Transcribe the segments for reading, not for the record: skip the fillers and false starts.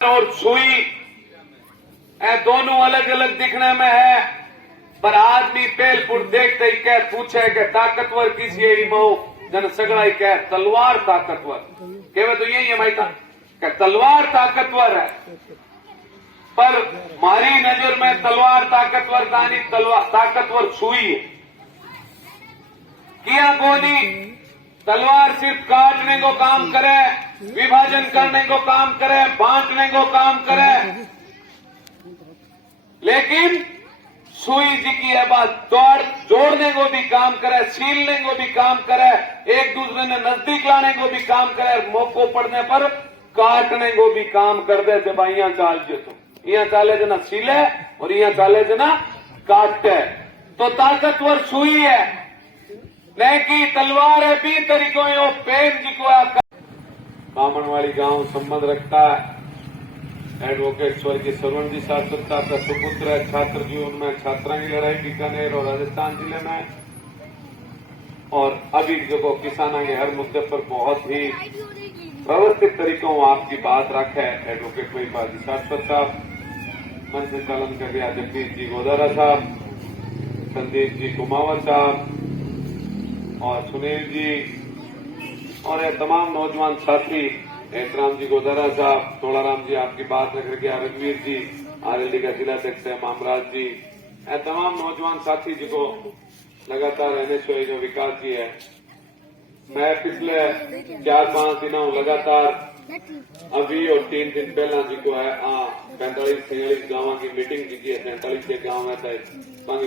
और सुई दोनों अलग अलग दिखने में है, पर आदमी पेलपुर देखते ही कह पूछे कि ताकतवर किसी है मऊ जन सगड़ा ही कह तलवार ताकतवर केवे तो यही है भाई कि तलवार ताकतवर है। पर मारी नजर में तलवार ताकतवर का नहीं, तलवार ताकतवर सुई है। किया कोनी तलवार सिर्फ काटने को काम करे, विभाजन करने को काम करे, बांटने को काम करे, लेकिन सुई जी की है बात जोड़ने को भी काम करे, सीलने को भी काम करे, एक दूसरे ने नजदीक लाने को भी काम करे, मौको पड़ने पर काटने को भी काम कर दे। जब यहाँ चाल जे तो यहाँ चाले जना सीले और यहाँ चाले जना काटते, तो ताकतवर सुई है, नहीं कि तलवार है। भी तरीकों प्रेम जी को कामनवाड़ी गांव संबंध रखता है। एडवोकेट स्वर्गीय सरवण जी शाश्वत का सुपुत्र है। छात्र जीवन में छात्रा की लड़ाई बीकानेर और राजस्थान जिले में, और अभी जो किसानों के हर मुद्दे पर बहुत ही व्यवस्थित तरीकों आपकी बात रखे। एडवोकेट महिपाल जी शाश्वत साहब, मंच संचालन कर दिया जगदीश जी गोदारा साहब, संदीप जी कुमावत साहब और सुनील जी, और ये तमाम नौजवान साथी एतराम जी गोदारा साहब, तोड़ाराम जी आपकी बात रख रखे, रघुवीर जी आरएलडी का जिलाध्यक्ष है, मामराज जी, ये तमाम नौजवान साथी जी को लगातार एनएसओ जो विकास जी है। मैं पिछले 4-5 दिनों लगातार अभी और 3 दिन पहला जी को है 45-46 गांव की मीटिंग की है। 47 गांव है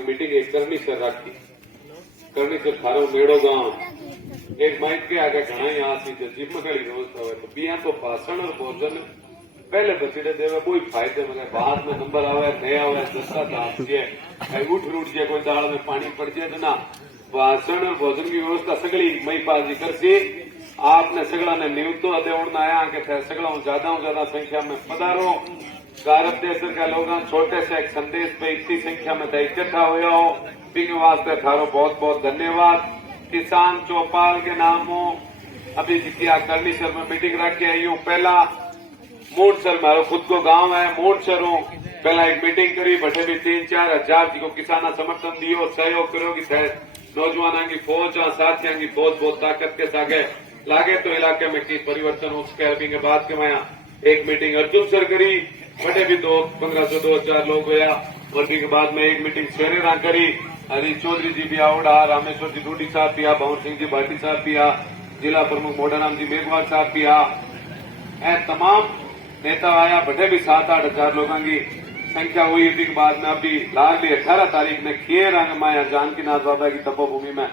मीटिंग एक करनी से रखी, करनी से थारो मेड़ो गांव एक माइक के आगे घना यहाँ सी जिम्मेदारी व्यवस्था हुए तो बिया तो भाषण और भोजन पहले बचीरे देवे कोई फायदे में बाद में नंबर आवे नहीं आवे दस्ता दाप उठ रूट जाए, कोई दाल में पानी पड़ जाए तो ना भाषण और भोजन की व्यवस्था सगड़ी महिपाल जी कर सी। आपने सगड़ा ने नियुक्त देवड़ना आया कि सगड़ा ज्यादा संख्या में पधारो। भारत देश का लोग छोटे से एक संदेश पे इतनी संख्या में इकट्ठा हुआ हो, बिंग वास्ते थारो बहुत बहुत धन्यवाद। किसान चौपाल के नामों अभी जितिया करनी सर में मीटिंग रख के आई हूँ। पहला मोटसर मारो खुद को गांव है, मोटसर हूँ, पहला एक मीटिंग करी, बटे भी 3-4 हजार जी को किसाना समर्थन दियो, सहयोग करो कि नौजवानों की फौज और साथियों की फौज बहुत ताकत के सागे लागे तो इलाके में की परिवर्तन हो सके। अभी के बाद के मैं एक मीटिंग अर्जुन सर करी, बटे भी 1500-2000 लोग गया, और के बाद में एक मीटिंग सेनेरा करी। हरीश चौधरी जी भी आवड़ा, रामेश्वर जी डूडी साहब पिया, भवन सिंह जी भाटी साहब पिया, जिला प्रमुख मोडाराम जी मेघवाल साहब पिया, तमाम नेता आया, बटे भी 7-8 हजार लोगों की संख्या हुई। के बाद में अभी लाडली 18 तारीख ने खेर माया जानकीनाथ बाबा की तपोभूमि में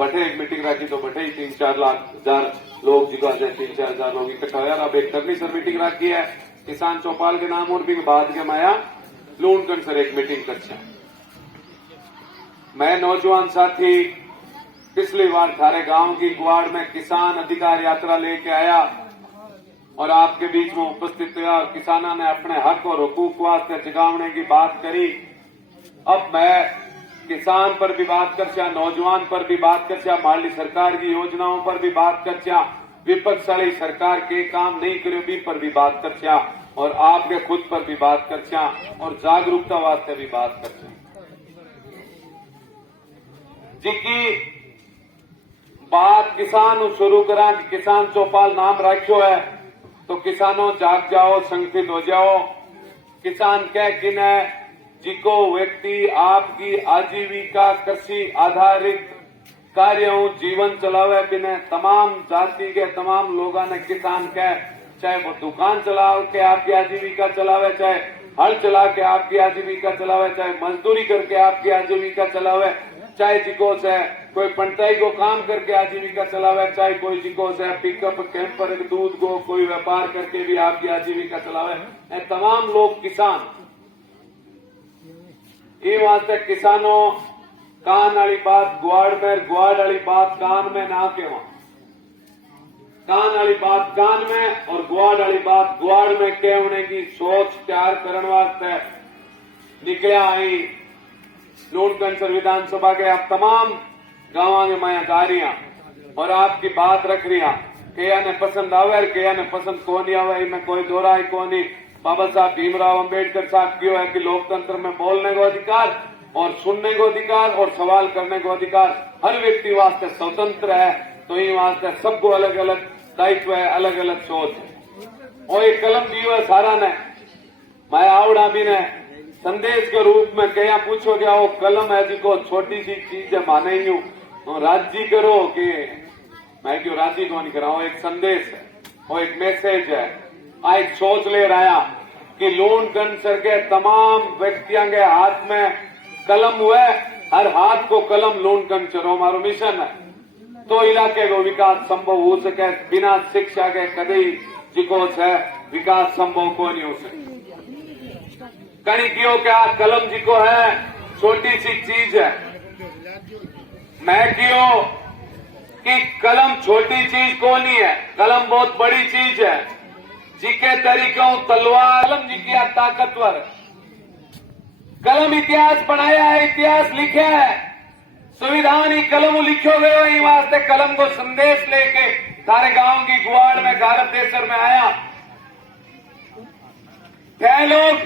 बटे एक मीटिंग रखी, तो बटे ही 3-4 हजार लोग जी 3-4 हजार लोग इकट्ठा हुआ। अब एक करनी सर मीटिंग रखी है किसान चौपाल के नाम, और भी बाद के माया लूणकंड सर एक मीटिंग कर। मैं नौजवान साथी पिछली बार थारे गांव की गुआड़ में किसान अधिकार यात्रा लेके आया और आपके बीच में उपस्थित हुआ, और किसानों ने अपने हक और हुकूक वास्ते जगावने की बात करी। अब मैं किसान पर भी बात कर, नौजवान पर भी बात कर, माली सरकार की योजनाओं पर भी बात कर, विपक्ष वाली सरकार के काम नहीं करे भी पर भी बात कर, और आपके खुद पर भी बात कर, और जागरूकता वास्ते भी बात कर। जी की बात किसान शुरू करा, किसान चौपाल नाम रखो है, तो किसानों जाग जाओ, संगठित हो जाओ। किसान कह किन है जिको व्यक्ति आपकी आजीविका कृषि आधारित कार्यों जीवन चलावे बिना, तमाम जाति के तमाम लोगों ने किसान कह, चाहे वो दुकान चला के आपकी आजीविका चलावे, चाहे हल चला के आपकी आजीविका चलावे, चाहे मजदूरी करके आपकी आजीविका चलावे, चाहे जिको से कोई पंटाई को काम करके आजीविका चलावे, चाहे कोई जिको से पिकअप कैंपर दूध को कोई व्यापार करके भी आपकी आजीविका चलावे, तमाम लोग किसान। ये वास्ते किसानों कान वाली बात गुआड़ में, गुआड़ वाली बात कान में ना के, कान वाली बात कान में और गुआड़ वाली बात गुआड़ में कहने की सोच तैयार करने वास्ते निकलिया आई। लूणकंड विधानसभा के आप तमाम गांव में मैं जा रही और आपकी बात रख रही, कया ने पसंद आवे, कया ने पसंद को नहीं आवे, इनमें कोई दोहराई को नहीं। बाबा साहब भीमराव अंबेडकर साहब क्यों है कि लोकतंत्र में बोलने को अधिकार और सुनने को अधिकार और सवाल करने को अधिकार हर व्यक्ति वास्ते स्वतंत्र है। तो ये वास्ते सबको अलग अलग दायित्व है, अलग अलग सोच है। और एक कलम दियो है सारा ने मैं आवड़ा भी ने संदेश के रूप में क्या पूछो क्या वो कलम है जी को छोटी सी चीज है माने ही हूं राजी करो कि मैं क्यों राजी कौन करा हूं। एक संदेश है वो एक मैसेज है। आ एक सोच ले रहा कि लूण कैंसर के तमाम व्यक्तियों के हाथ में कलम हुए, हर हाथ को कलम लूण कैंसर हमारो मिशन है। तो इलाके को विकास संभव हो सके, बिना शिक्षा के कभी जिको से विकास संभव को नहीं हो सके। कहीं क्यों क्या कलम जिको है छोटी सी चीज है, मैं क्यों कि कलम छोटी चीज को नहीं है, कलम बहुत बड़ी चीज है। जिके तरीकों तलवार कलम जी किया ताकतवर, कलम इतिहास बनाया है, इतिहास लिखे है, संविधान ही कलम लिखो गयो ही वास्ते कलम को संदेश लेके सारे गांव की गुआड़ में भारत देशर में आया। क्या लोग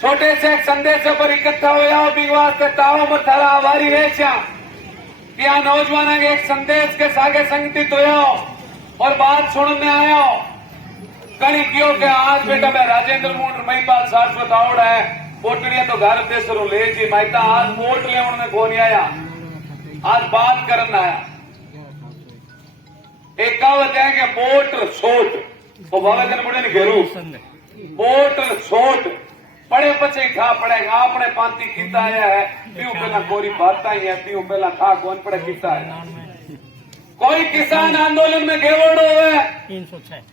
छोटे से संदेश पर इकट्ठा हो भी वास्ते ताओ में थारा आभारी रहे कि आ नौजवान के एक संदेश के सागे संगठित हो और बात सुनने आयो। कहीं क्यों के आज बेटा मैं राजेंद्र मूड महिपाल शाश्वत आवड़ है पोटड़िया तो भारत देश ले जी मैं आज वोट ले में कौन आया, आज बात करना आया। एक कहावत है कि वोट छोट वो भावे बुढ़े ने घेरू वोट छोट पड़े पचे खा पड़ेगा आपने पांति किता आया है पीऊ पहला गोरी बात ही है पीऊ पहला खा कौन पड़े किता है। कोई किसान आंदोलन में घेवड़ो है,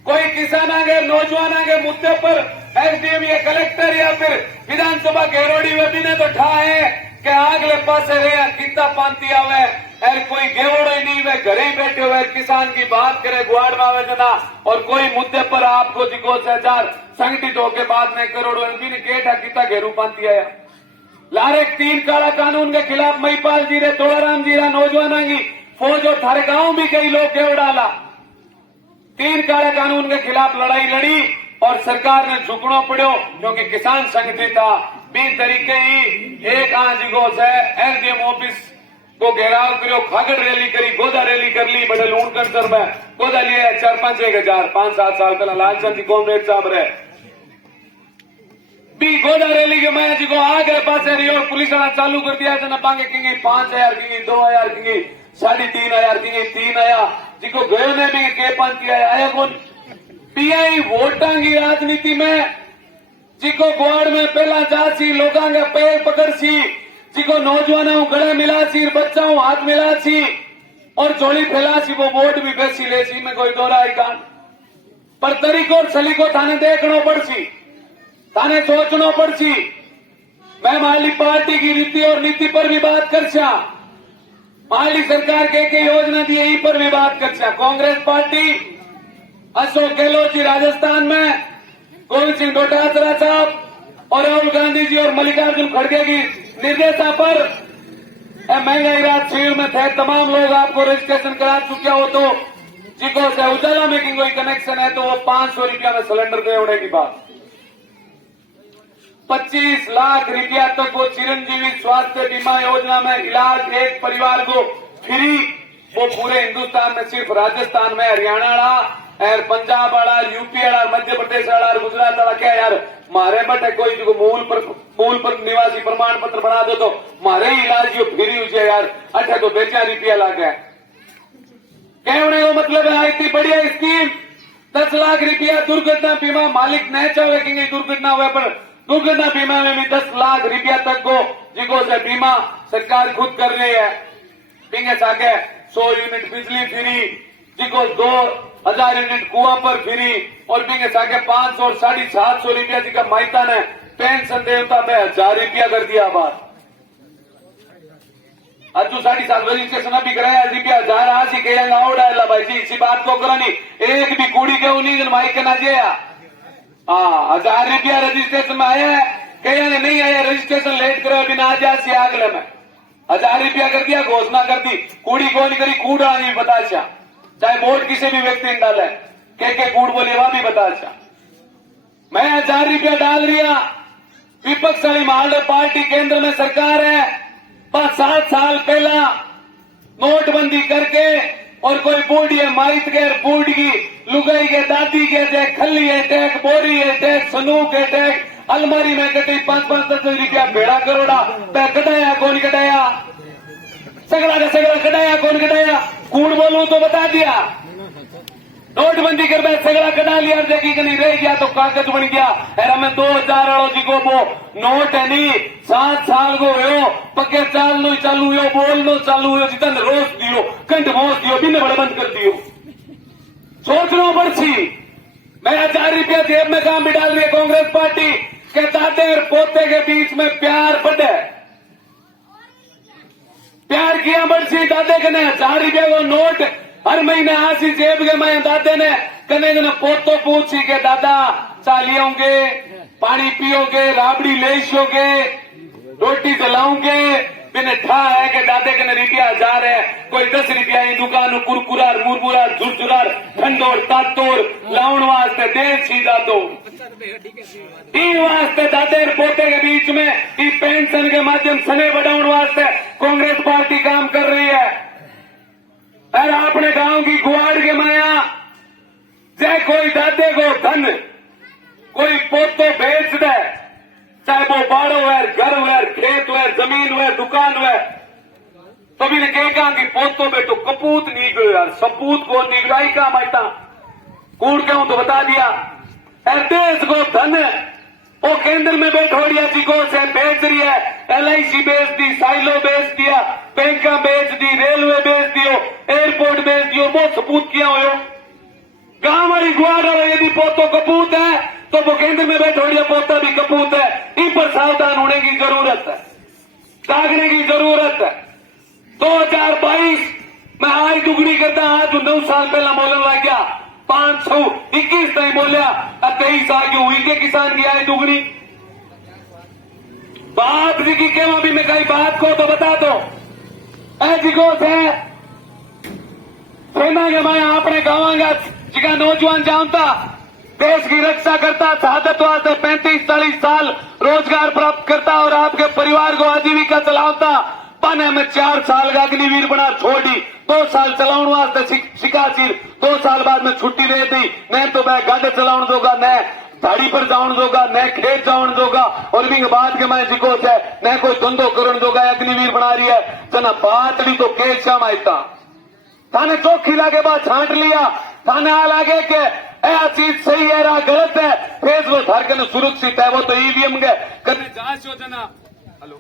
कोई किसान आगे नौजवान आगे मुद्दे पर एसडीएम या कलेक्टर या फिर विधानसभा घेरोड़ी में भी ने तो ठा है कि आगले पासे रे किता पांति आवे और कोई घेवड़ो ही नहीं वे घरे ही बैठे हुए किसान की बात करे गुआड़ में आवे जना और कोई मुद्दे पर आपको जिको हजार संगठित होकर बात नहीं करोड़ो ने केठा किता घेरू पांति आया। लारे 3 काला कानून के खिलाफ महिपाल जी रे तोड़ाराम जी रा नौजवान की फौज और थारे गांव भी कई लोग घेव डाला। 3 काले कानून के खिलाफ लड़ाई लड़ी और सरकार ने झुकना पड़ो क्योंकि किसान संगठित था। बी तरीके ही एक आज गोस है एसडीएम ऑफिस को घेराव करो, खागड़ रैली करी, गोदा रैली कर ली बड़े लूण कंसर में गोदा लिया 4-5 हजार 5-7 साल पहला लालचंद जी कॉमरेड साहब रहे बी गोदा रैली के मैं जी को आगे पास और पुलिस वाला चालू कर दिया था पांगे किंगी 5,000 किंगी 2,000 किंगी 3,500 किंगी 3 आया जिको गयो ने भी के पांति आया कौन पीआई वोटा की राजनीति में जिको गुआड़ में पहला जासी लोगों के पैर पकड़ सी जिको नौजवानों गले मिला सी बच्चाओं हाथ मिला सी और झोली फैला सी वो वोट भी बेसी ले सी में कोई दोहरा कान पर तरीको और सलीको थाने देखना पड़ सी थाने सोचना पड़ सी। मैं माली पार्टी की रीति और नीति पर भी बात कर माली सरकार के योजना दी यहीं पर भी बात कर कांग्रेस पार्टी अशोक गहलोत जी राजस्थान में गोविंद सिंह डोटासरा साहब और राहुल गांधी जी और मल्लिकार्जुन खड़गे की निर्देशा पर महंगाई रात शिविर में थे तमाम लोग आपको रजिस्ट्रेशन करा चुके हो तो जिको से उजाला में की कोई कनेक्शन है तो वो 500 रुपया में सिलेंडर दे उड़े की बात 25 लाख रुपया तक वो चिरंजीवी स्वास्थ्य बीमा योजना में इलाज एक परिवार को फ्री वो पूरे हिंदुस्तान में सिर्फ राजस्थान में हरियाणा वाला और पंजाब वाला यूपी वाला मध्य प्रदेश वाला गुजरात वाला क्या यार मारे बटे कोई जो मूल पर निवासी प्रमाण पत्र बना दो तो मारे ही इलाज जो फ्री हुई यार अच्छा तो 2,000 रुपया लग गया कहने का मतलब है इतनी बढ़िया स्कीम 10 लाख रुपया दुर्घटना बीमा मालिक नहीं चाहे कि दुर्घटना हुए पर दुर्घटना बीमा में भी 10 लाख रुपया तक को जिको से बीमा सरकार खुद कर रही है पिंगे साके 100 यूनिट बिजली फ्री जिको 2,000 यूनिट कुआं पर फ्री और पिंगे साके 500 और 750 रुपया जी का माइता ने पेंशन देवता में 1,000 रुपया कर दिया बात अजू 7.5 रजिस्ट्रेशन अभी कराया रुपया 1,000 आज ही कहेंगे आवड़ा है भाई जी इसी बात को करानी एक भी कूड़ी के उन्हीं माइक के ना जिया 1,000 रुपया रजिस्ट्रेशन में आया है कहीं ने नहीं आया रजिस्ट्रेशन लेट करो अभी ना जा सी अगले में 1,000 रुपया कर दिया घोषणा कर दी कूड़ी को नहीं करी कूड़ा नहीं बता चाहे वोट किसी भी व्यक्ति ने डाले के कूड़ बोले वह भी बता मैं 1000 रुपया डाल रिया, विपक्ष वाली महाल पार्टी केंद्र में सरकार है, 5-7 साल पहला नोटबंदी करके और कोई बूढ़ी है माइत के बूढ़ की लुगाई के दादी के टैक खल्ली है टैक बोरी है टैक सनूक है टैक अलमारी में कटी 5-5-10 रुपया भेड़ा करोड़ा तय कटाया कौन कटाया, सगड़ा का सगड़ा कटाया कौन कटाया, कूड़ बोलूं तो बता दिया। नोटबंदी कर बैठ सगड़ा कटा लिया, देखी कि नहीं रह गया तो कागज बन गया। अरे हमें 2000 वालों जी को वो नोट है नहीं 7 साल को हो पक्के चाल नो चालू हो बोल नो चालू हो जितन रोज दियो कंठ मोस दियो बिना बड़ा बंद कर दियो। सोच लो बड़सी मैं 1000 रुपया जेब में काम भी डाल रही है कांग्रेस पार्टी के दादे और पोते के बीच में प्यार बढ़े, प्यार किया बड़सी दादे के ने 1000 रुपया को नोट हर महीने आसी जेब के मैं दादे ने कने ने पोतो पूछी के दादा चालियोगे पानी पियोगे राबड़ी लेशोगे रोटी जलाओगे बिना ठा है के दादे के रुपया 1000 है कोई 10 रुपया ही दुकान कुरकुरार मुरमुरा झुरझुरार ठंडोर तातोर लाउन वास्ते देर सीधा दो वास्ते दादे पोते के बीच में पेंशन के माध्यम सने बढ़ाने वास्ते कांग्रेस पार्टी काम कर रही है। अरे अपने गांव की गुआड़ के माया चाहे कोई दादे को धन कोई पोतो बेच दे, चाहे वो बाड़ो है घर है खेत है जमीन है दुकान है, तो भी ने कहेगा कि पोतो बेटो कपूत निकलो यार सपूत को निकलाई का मायता कूड़ के हूं तो बता दिया। देश को धन वो केंद्र में बैठोड़िया जी को से बेच रही है, LIC बेच दी, साइलो बेच दिया, बैंका बेच दी, रेलवे बेच दियो, एयरपोर्ट बेच दियो, वो सपूत किया हो। गांव वाली गुआड़ यदि पोतो कपूत है तो वो केंद्र में बैठोड़िया पोता भी कपूत है। इन पर सावधान होने की जरूरत है, जागने की जरूरत है। 2022 में आज दुगनी करता आज 9 साल पहला बोलने लग गया 521 नहीं बोलिया 23 आगे हुई के किसान की आय दुगनी। बाप जी की केवा भी मैं कई बात को तो बता दो ऐसी को से सेना के मैं अपने गाँव जिका नौजवान जानता देश की रक्षा करता शहादत वास्ते 35-40 साल रोजगार प्राप्त करता और आपके परिवार को आजीविका चलाता पाने में 4 साल का अग्निवीर बना छोड़ी 2 साल चलाउन वास्ते शिकाचिर 2 साल बाद में छुट्टी दे दी न तो मैं गाड़े चलाउन दोगा न धाड़ी पर जाउन दोगा न खेत जाउन दोगा और भी बाद के मैं जिको है न कोई धंधो करण दोगा अग्निवीर बना रही है जना बात भी तो के शाम आयता थाने चौखी लागे बाद छांट लिया थाने आ लागे के यह चीज सही है रहा गलत है फेस वो झारखंड सुरक्षित है वो तो ईवीएम के करने जांच योजना। हेलो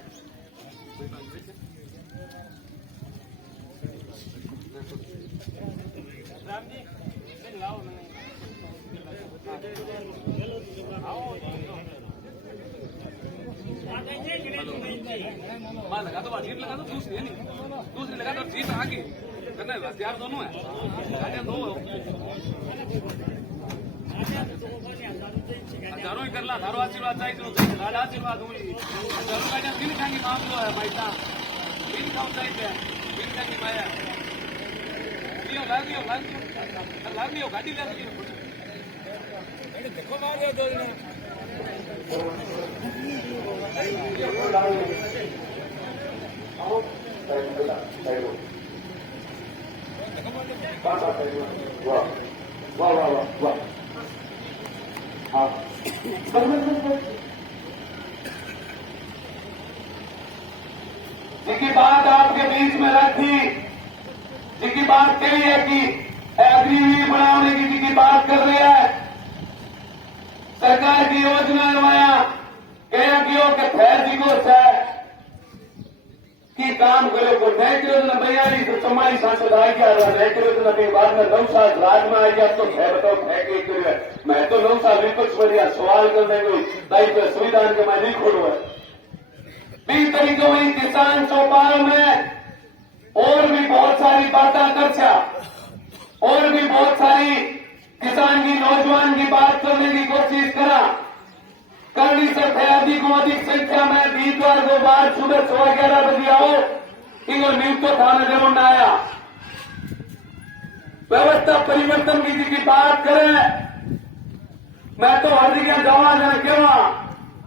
लगा दो जीत लगा दो दूसरी लगा दो जीत आगे करना हथियार दोनों है गाड़ियां दो हजारों ही कर ला हजारों आशीर्वाद चाहिए लाड आशीर्वाद हुई हजारों गाड़ियां दिन खाएंगे मामलो है भाई साहब दिन खाओ चाहिए दिन खाएंगे माया लाग लियो गाड़ी ले देखो मार दो वाह वाह वाह वाह हाँ जिसकी बात आपके बीच में रखी जिसकी बात कही है कि अग्निवीर बनाने की जिसकी बात कर रही है सरकार की योजना नवाया कहो कि फैर जी को की काम करो को नैतिक 42 सांसद आ गया नैतिक बाद में 9 साल राज में आ गया तो फै बताओ फै के करिए मैं तो 9 साल विपक्ष में दिया सवाल करने कोई दायित्व संविधान के मैं नहीं खोलू है 20 तरीकों में किसान चौपाल में और भी बहुत सारी बातें करछा और भी बहुत सारी किसान की नौजवान की बात करने की कोशिश करा करनी से अधिक संख्या में बीतवार को बाद सुबह 11:15 बजे आओ इनको न्यूज तो थाना जरूर न आया व्यवस्था परिवर्तन की बात करें मैं तो हर जगह जावा जाना केवा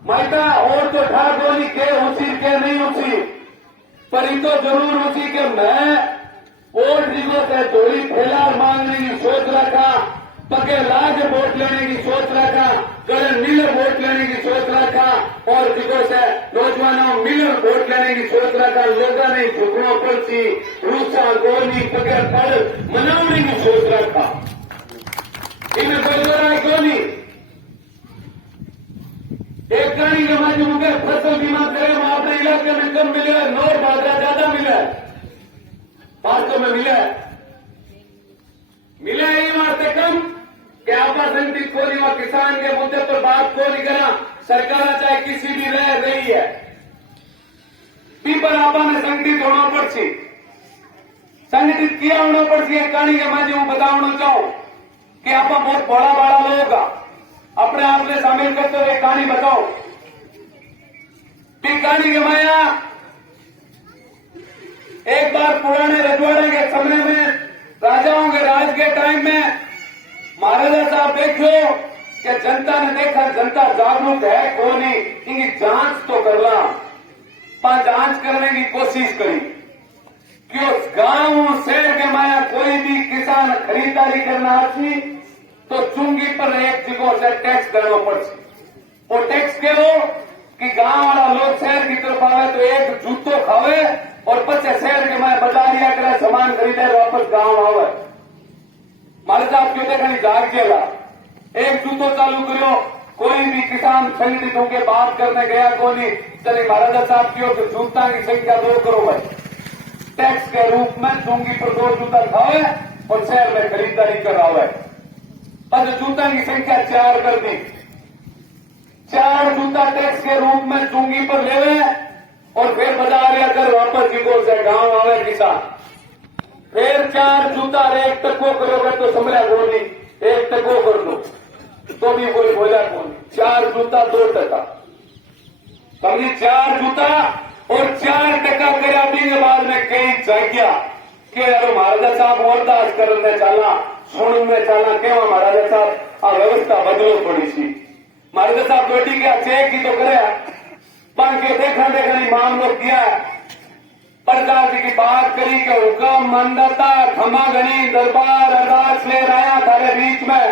माइटा और तो ठाक बोली के उसी के नहीं उसी पर इन तो जरूर उसी के मैं वोट दिगो से थोड़ी फैला मांगने की सोच रखा पके लाज वोट लेने की सोच रखा गले मिलर वोट लेने की सोच रखा और दिगो से नौजवानों मिलर वोट लेने की सोच रखा लोगों ने झुकनों पर सी रूसा गोली पके पर मनाने की सोच रखा इन्हें कोई लड़ाई गोली एक गाड़ी के माध्यम मुझे फसल बीमा करे अपने इलाके में कम मिले नौ बाजरा ज्यादा मिला 500 में मिला ये वास्ते कम कि आपा संगठित को नहीं और किसान के मुद्दे पर बात को नहीं करा सरकार चाहे किसी भी रह रही है पीपर आपा ने संगठित होना पड़सी संगठित किया होना पड़सी एक कहानी के माध्यम बताना चाहूं कि आपा बहुत बड़ा बड़ा लोग अपने आप में शामिल करते हुए कहानी बताओ कहानी के माया एक बार पुराने रजवाड़े के समय में राजाओं के राज के टाइम में महाराजा साहब देखो कि जनता ने देखा जनता जागरूक है कौन नहीं इनकी जांच तो करना पर जांच करने की कोशिश करी कि उस गांव शहर के माया कोई भी किसान खरीदारी करना अच्छी तो चुंगी पर एक जगह से टैक्स देना पड़ती वो टैक्स के हो कि गांव वाला लोग शहर की तरफ आवे तो एक जूतो खावे और बच्चे शहर के माए बाजारिया करे सामान खरीदे वापस गांव आवे मारे साहब क्यों देखा जाग जेला एक जूतो चालू करो कोई भी किसान संगठित होकर बात करने गया को नहीं चले महाराजा साहब की तो जूता की संख्या 2 करो भाई टैक्स के रूप में चुंगी पर 2 जूता खावे और शहर में खरीदारी करावे और जूता की संख्या 4 कर दी 4 जूता टैक्स के रूप में चुंगी पर लेवे और फिर बाजार आकर वापस जिगो से गांव आवे किसान फिर 4 जूता एक टको करोगे तो समझा गोली एक टको कर दो तो भी कोई बोला कौन 4 जूता 2 टका समझी 4 जूता और 4 टका करा भी के बाद में कई जाग्या कि अरे महाराजा साहब अरदास करने चला सुनने चला केवा महाराजा साहब आ व्यवस्था बदलो थोड़ी सी महाराजा साहब बेटी क्या चेक ही तो करे बाकी देखा देखा मामलो किया प्रधान जी की बात करी कि हुक्म मंदता खमा गणी दरबार अरदास ले रहा थारे बीच में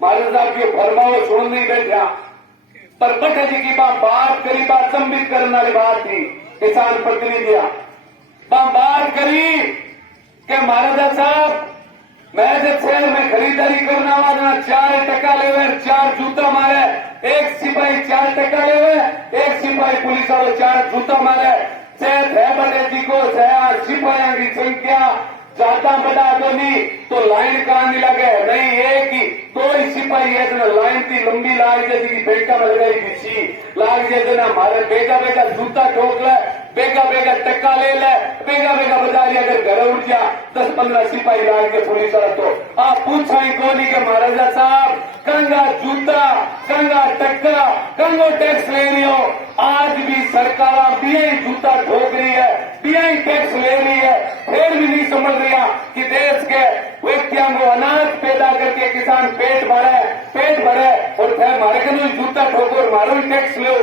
महाराज साहब की फरमाओ सुन नहीं बैठा पर भट्ट जी की बात करी बात संबित करने वाली बात थी किसान प्रतिनिधियां बात करी कि महाराजा साहब मैं जब शहर में खरीदारी करना वाला 4 टका लेवे 4 जूता मारे एक सिपाही 4 टका लेवे एक सिपाही पुलिस वाले 4 जूता मारे बड़े जी को सिपाहियों की संख्या ज्यादा बढ़ा तो नहीं तो लाइन कहां नहीं लगे नहीं एक ही 2 ही सिपाही है जो लाइन की लंबी लाग जैसी की बेटा में लगाई बिछी लाग जैसे ना हमारे बेगा बेगा जूता ठोक ले बेगा बेगा टक्का ले ले बेगा बेगा बाजारी अगर घर उठ जा 10-15 सिपाही लाग के पुलिस वाला तो आप पूछा ही कोनी के महाराजा साहब कंगा जूता कंगा टक्का कंगो टैक्स ले रही हो आज भी सरकार बीआई जूता ठोक रही है बीआई टैक्स ले रही है फिर भी नहीं समझ रहा कि देश के व्यक्तियों को अनाज पैदा करके किसान पेट भरे और फिर मारे के जूता ठोको और मारो टैक्स लो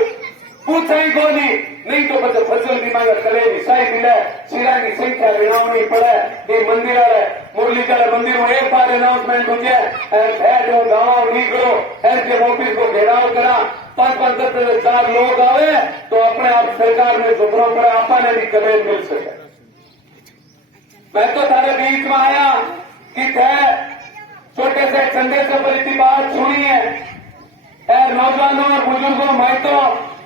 पूछा ही को नहीं तो बच्चे फसल बीमा का कले विषय मिले सिरा की संख्या गिनावनी पड़े ये मंदिर है मुरली चले मंदिर में एक बार अनाउंसमेंट हो जाए गाँव निकलो एसडीएम ऑफिस को घेराव करा 5-5 10 4 लोग आवे तो अपने आप सरकार में झुकना पड़े आपा ने भी कले मिल सके मैं तो सारे बीच में आया कि छोटे से संदेश पर इतनी बात सुनी है नौजवानों और बुजुर्गों मैं तो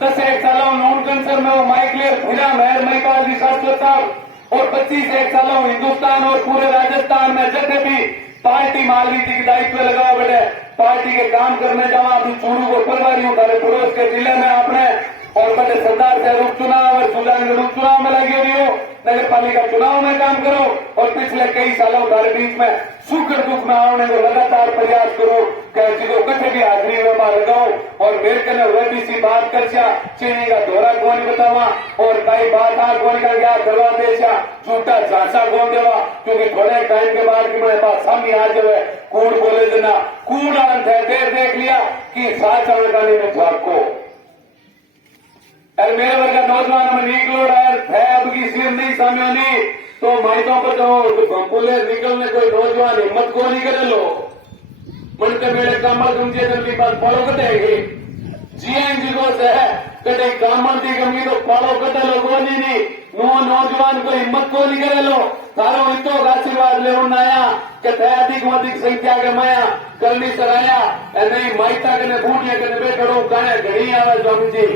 10 एक सालों नॉन कैंसर में वो माइक क्लियर खुला मेहर महिपाल जी शास्त्री साहब और 25 एक सालों हिंदुस्तान और पूरे राजस्थान में जैसे भी पार्टी मान ली थी कि दायित्व लगाओ बेटे पार्टी के काम करने जाओ अपनी चूरू को परिवारियों का पड़ोस के जिले में आपने और बड़े सरदार से उपचुनाव और सुजान के उपचुनाव में लगे हुए हो नगर पालिका चुनाव में काम करो और पिछले कई सालों हमारे बीच में सुख दुख में आने को लगातार प्रयास करो कि कहीं भी हाजिरी में लगाओ और मेरे कने वही सी बात कर चीनी का दौरा कौन बतावा और कई बात आ कौन का क्या करवा दे झूठा झांसा कौन देवा क्योंकि थोड़े टाइम के बाद की मेरे पास सामने आ जाए कूड़ बोले देना कूड़ अंत है देख लिया कि सात लगाने में तो आपको अरे मेरे वर्ग का नौजवान में निकलो है अब की सिर नहीं सामने तो माइकों पर तो बम्पुले निकलने कोई नौजवान हिम्मत को नहीं करे लो मनते मेरे कामल तुमचे जल्दी बात फॉलो कटेगी जीएन जी को से कटे कामल की गमी तो फॉलो कटे लो को नहीं नौजवान को हिम्मत को नहीं करे लो तारो इतो आशीर्वाद ले आया कि अधिक संख्या के माया करनी सराया नहीं माइता कने बूढ़िया कने बैठो गाने घड़ी आवे स्वामी जी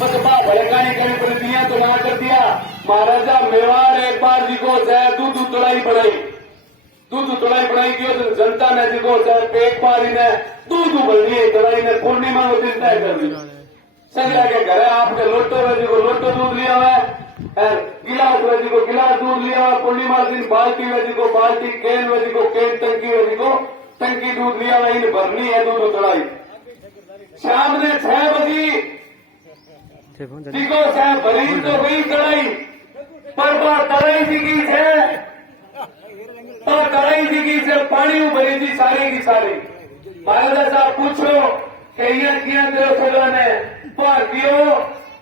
बस बा भड़कानी कहीं पर दिया तो ना कर दिया महाराजा मेवाड़ एक बार जी को दूध तोड़ाई पढ़ाई की तो जनता ने जी को एक बार इन्हें दूध उबलनी तोड़ाई ने पूर्णिमा को दिन तय कर दी संजय के घर आपके लोटो जी को लोटो दूध लिया हुआ है गिलास जी को गिलास दूध लिया हुआ पूर्णिमा दिन बाल्टी जी को बाल्टी कैन जी को कैन टंकी को टंकी दूध लिया हुआ इन भरनी है दूध तोड़ाई शाम ने 6 बजे को साहब भरी तो गई कड़ाई पर तराई जी की है और तराई जी की से पानी भरी थी सारी की सारी महाराजा साहब पूछो किया तेरे सगा ने पियो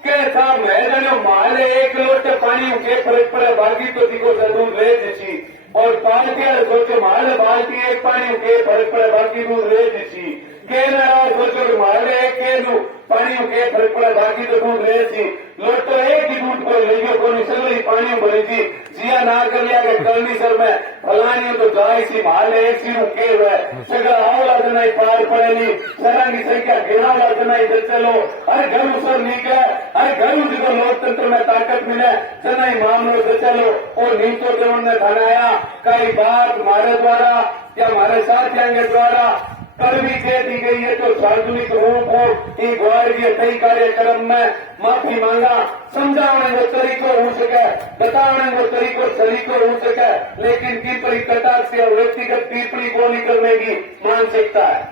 के साहब मैं मारे 1 लोटे पानी के फर्क पड़े बाकी तो दिखो दूध ले जैसी और बाल्टी सोचो मारे बाल्टी एक पानी के फर्क पड़े बाकी दूध ले जैसी के सोचो मारे एक पानी के फर्क पड़े बाकी तो दूध ले सी लोटो एक ही दूध को ले गयो कोई सगली पानी भरी थी जिया ना कर लिया कि करनी सर में फलानी तो जाए सी माले एक सी के हुए सगला आवला जना पार पड़े नहीं सरा की संख्या गिरावला जना चलो हर घर उसर निकले हर घर उसको लोकतंत्र में ताकत मिले जना मामलो चलो और नीतो जवन ने धनाया कई बात हमारे द्वारा या हमारे साथियों के द्वारा करनी दी गई है तो सार्वजनिक रूप हो इन ग्वार के कई कार्यक्रम में माफी मांगा समझाने वो तरीको हो सके बताने वो तरीको हो सके लेकिन टिप्पणी कटार से व्यक्तिगत टिप्पणी को नहीं करने की मानसिकता है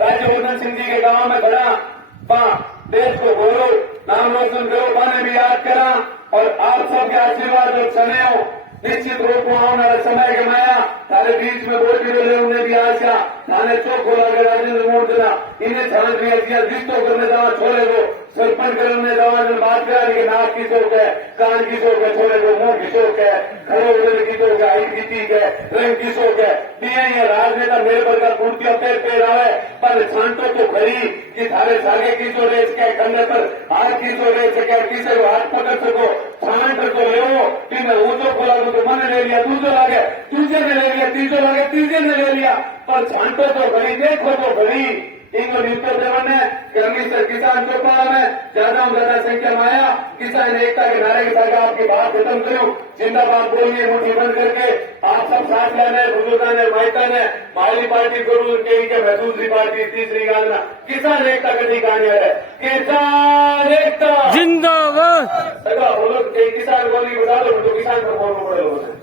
राज्यवर्धन सिंह जी के गांव में बड़ा देश को गौरव नाम रोशन करो बाने भी याद करा और आप सबके आशीर्वाद और स्नेह निश्चित रूप में आने वाले समय के माया तारे बीच में बोटी वेले उन्हें भी आशा थाने चौक खोला गया राजेंद्र मूर्तना इन्हें छान भी हथियार रिश्तों करने दवा छोड़े को सरपंच करने दवा बात करा कि नाक की शोक है कान की शोक है छोड़े को मुंह की शोक है खड़ो की शोक है आई की है रंग की शोक है ये राजनेता मेरे पर का कुर्तियों पैर आवे पर छांटो तो खड़ी कि थारे सागे की जो रेस के कंधे पर हाथ की जो रेस के किसे हाथ पकड़ सको छांट को ले कि मैं ऊंचो खोला तो मैंने ले लिया दूसरे लागे दूसरे ने ले लिया तीसरे लागे तीसरे ने ले लिया पर छांटो तो खड़ी देखो तो खड़ी इनको न्यूज़पेपर देवन ने गर्मी से किसान चौपाल में ज्यादा संख्या में आया किसान एकता के नारे के साथ आपकी बात खत्म करूं जिंदाबाद बोलिए मुट्ठी बंद करके आप सब साथ लेने बुजुर्ग ने माइता ने माली पार्टी गुरु के मैं दूसरी पार्टी तीसरी गालना किसान एकता का ठिकाने है किसान एकता जिंदाबाद सगा बोलो किसान बोली बता दो तो किसान को बोलना पड़ेगा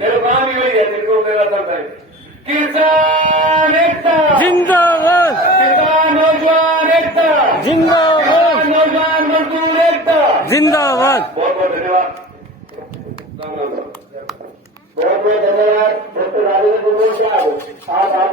मेरा काम ही वही है जिनको मेरा सब है किसान एकता जिंदाबाद किसान नौजवान एकता जिंदाबाद नौजवान मजदूर एकता जिंदाबाद बहुत बहुत धन्यवाद बहुत बहुत धन्यवाद डॉक्टर राजेंद्र आप